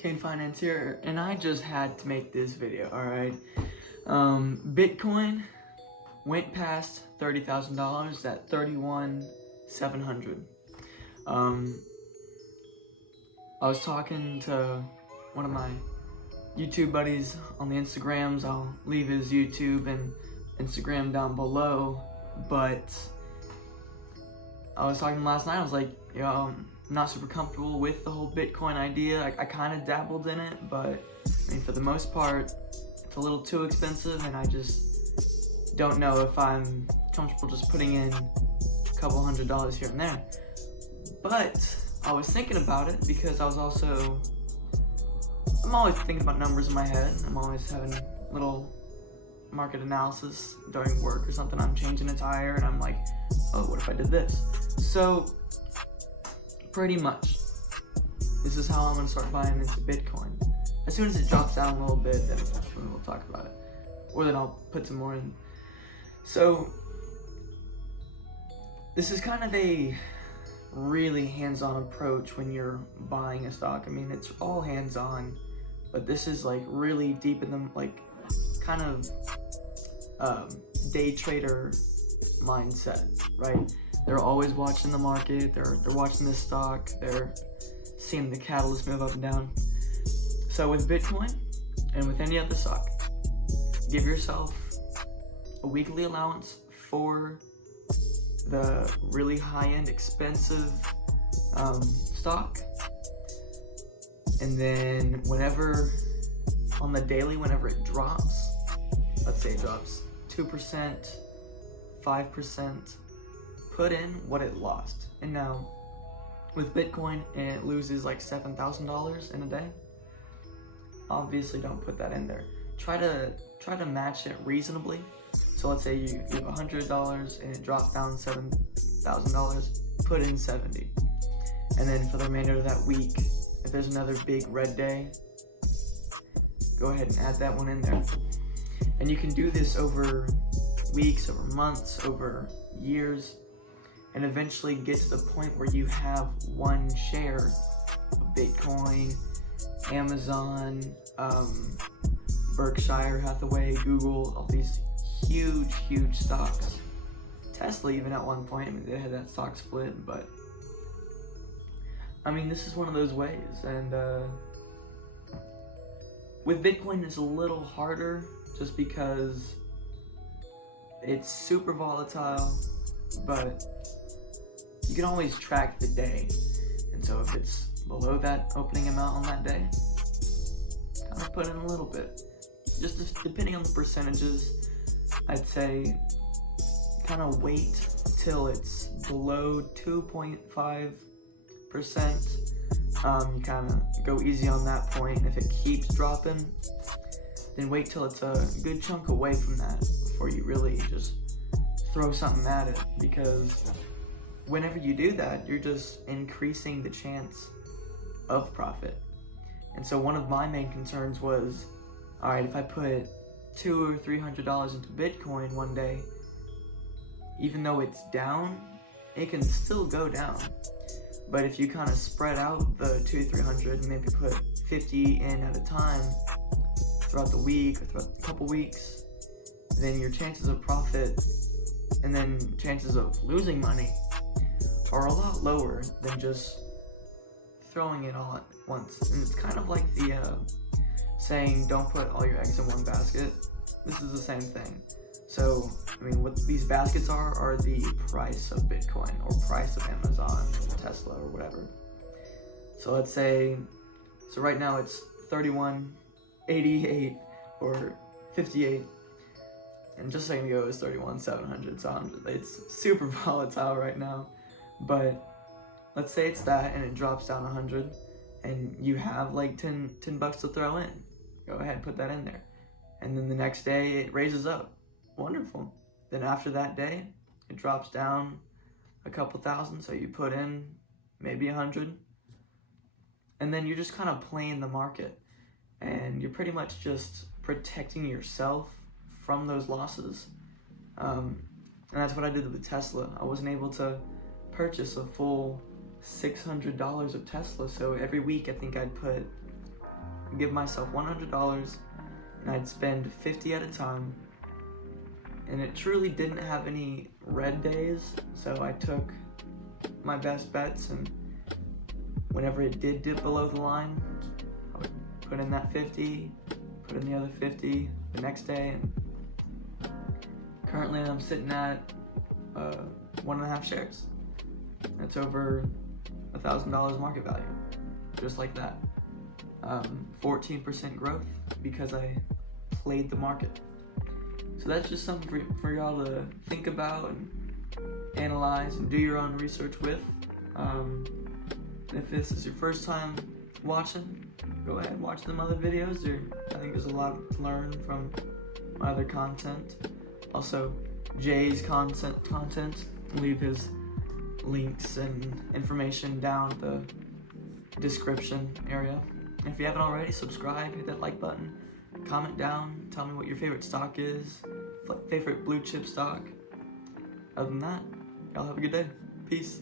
Kane Finance here, and I just had to make this video, alright? Bitcoin went past $30,000 at 31,700. I was talking to one of my YouTube buddies on the Instagrams. I'll leave his YouTube and Instagram down below, but I was talking to him last night. I was like, yo, I'm not super comfortable with the whole Bitcoin idea. I kind of dabbled in it, but I mean, for the most part, it's a little too expensive, and I just don't know if I'm comfortable just putting in a couple $100s here and there. But I was thinking about it because I'm always thinking about numbers in my head. I'm always having little market analysis during work or something. I'm changing a tire and I'm like, oh, what if I did this? So pretty much, this is how I'm gonna start buying into Bitcoin. As soon as it drops down a little bit, then we'll talk about it. Or then I'll put some more in. So this is kind of a really hands-on approach when you're buying a stock. I mean, it's all hands-on, but this is like really deep in the kind of day trader mindset, right? They're always watching the market, they're watching this stock, they're seeing the catalyst move up and down. So with Bitcoin and with any other stock, give yourself a weekly allowance for the really high-end expensive stock, and then whenever on the daily, whenever it drops, let's say it drops 2%, 5%, put in what it lost. And now with Bitcoin, it loses like $7,000 in a day. Obviously don't put that in there. Try to match it reasonably. So let's say you have $100 and it drops down $7,000, put in 70. And then for the remainder of that week, if there's another big red day, go ahead and add that one in there. And you can do this over weeks, over months, over years, and eventually get to the point where you have one share of Bitcoin, Amazon, Berkshire Hathaway, Google, all these huge stocks. Tesla even at one point, I mean, they had that stock split, but I mean, this is one of those ways. And with Bitcoin, it's a little harder just because it's super volatile, but you can always track the day. And so if it's below that opening amount on that day, kind of put in a little bit. Just depending on the percentages, I'd say kind of wait till it's below 2.5%. You kind of go easy on that point. If it keeps dropping, then wait till it's a good chunk away from that before you really just throw something at it, because whenever you do that, you're just increasing the chance of profit. And so one of my main concerns was, all right, if I put $200 or $300 into Bitcoin one day, even though it's down, it can still go down. But if you kind of spread out the $200-300 and maybe put 50 in at a time throughout the week or throughout a couple weeks, then your chances of profit and then chances of losing money are a lot lower than just throwing it all at once. And it's kind of like the saying, don't put all your eggs in one basket. This is the same thing. So, I mean, what these baskets are the price of Bitcoin or price of Amazon or Tesla or whatever. So let's say, so right now it's 31.88 or 58. And just a second ago it was 31,700. So it's super volatile right now. But let's say it's that and it drops down 100 and you have like 10 bucks to throw in. Go ahead, put that in there. And then the next day it raises up. Wonderful. Then after that day, it drops down a couple thousand, so you put in maybe 100. And then you're just kind of playing the market. And you're pretty much just protecting yourself from those losses. And that's what I did with Tesla. I wasn't able to purchase a full $600 of Tesla, so every week I think I'd put give myself $100 and I'd spend 50 at a time. And it truly didn't have any red days, so I took my best bets, and whenever it did dip below the line, I would put in that 50, put in the other 50 the next day, and currently I'm sitting at 1.5 shares. That's over $1,000 market value, just like that. 14% growth because I played the market. So that's just something for y'all to think about and analyze and do your own research with. And if this is your first time watching, go ahead and watch them other videos. I think there's a lot to learn from my other content. Also, Jay's content, leave his links and information down the description area. And if you haven't already, subscribe, hit that like button, comment down, tell me what your favorite stock is, favorite blue chip stock. Other than that, y'all have a good day. Peace.